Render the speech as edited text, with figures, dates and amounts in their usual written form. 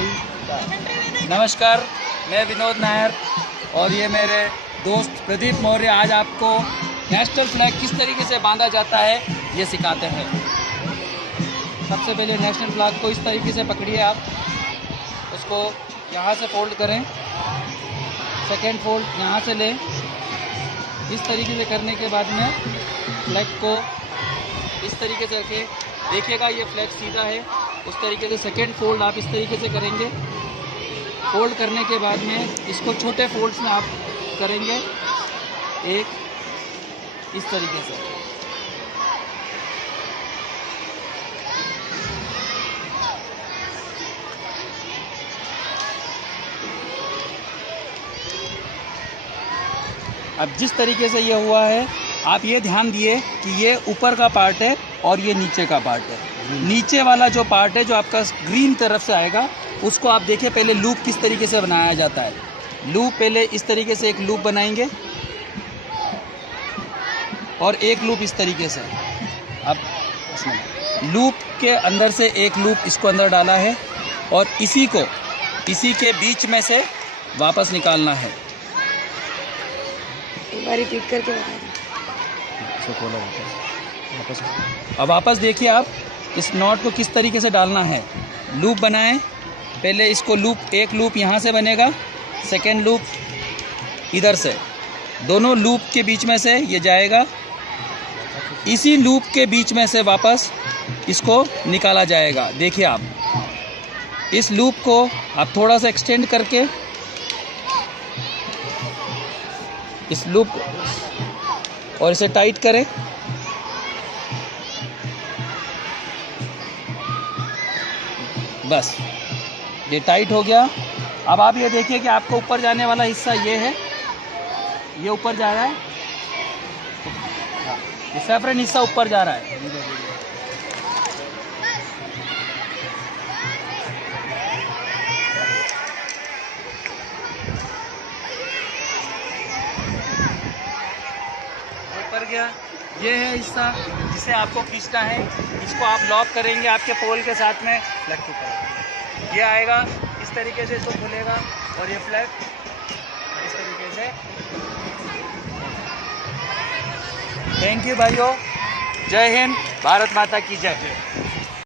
नमस्कार, मैं विनोद नायर और ये मेरे दोस्त प्रदीप मौर्य आज आपको नेशनल फ्लैग किस तरीके से बांधा जाता है ये सिखाते हैं। सबसे पहले नेशनल फ्लैग को इस तरीके से पकड़िए, आप उसको यहाँ से फोल्ड करें, सेकेंड फोल्ड यहाँ से लें। इस तरीके से करने के बाद में फ्लैग को इस तरीके से रखें, देखिएगा ये फ्लैग सीधा है। उस तरीके से सेकेंड फोल्ड आप इस तरीके से करेंगे। फोल्ड करने के बाद में इसको छोटे फोल्ड्स में आप करेंगे, एक इस तरीके से। अब जिस तरीके से ये हुआ है, आप ये ध्यान दिए कि ये ऊपर का पार्ट है और ये नीचे का पार्ट है। नीचे वाला जो पार्ट है जो आपका ग्रीन तरफ से आएगा, उसको आप देखिए पहले लूप किस तरीके से बनाया जाता है। लूप पहले इस तरीके से एक लूप बनाएंगे और एक लूप इस तरीके से। अब इसमें लूप के अंदर से एक लूप इसको अंदर डाला है और इसी के बीच में से वापस निकालना है। एक बार रिपीट करके बता दें। अब वापस देखिए आप इस नॉट को किस तरीके से डालना है। लूप बनाएं, पहले इसको लूप, एक लूप यहाँ से बनेगा, सेकेंड लूप इधर से, दोनों लूप के बीच में से ये जाएगा। इसी लूप के बीच में से वापस इसको निकाला जाएगा। देखिए आप इस लूप को आप थोड़ा सा एक्सटेंड करके इस लूप और इसे टाइट करें। बस ये टाइट हो गया। अब आप ये देखिए कि आपको ऊपर जाने वाला हिस्सा ये है, ये ऊपर जा रहा है, ये सैफरन हिस्सा ऊपर जा रहा है। ऊपर गया, ये है हिस्सा जिसे आपको खींचना है। इसको आप लॉक करेंगे आपके पोल के साथ में, फ्लैग के ऊपर ये आएगा। इस तरीके से इसको खुलेगा और ये फ्लैग इस तरीके से। थैंक यू भाइयों, जय हिंद, भारत माता की जय।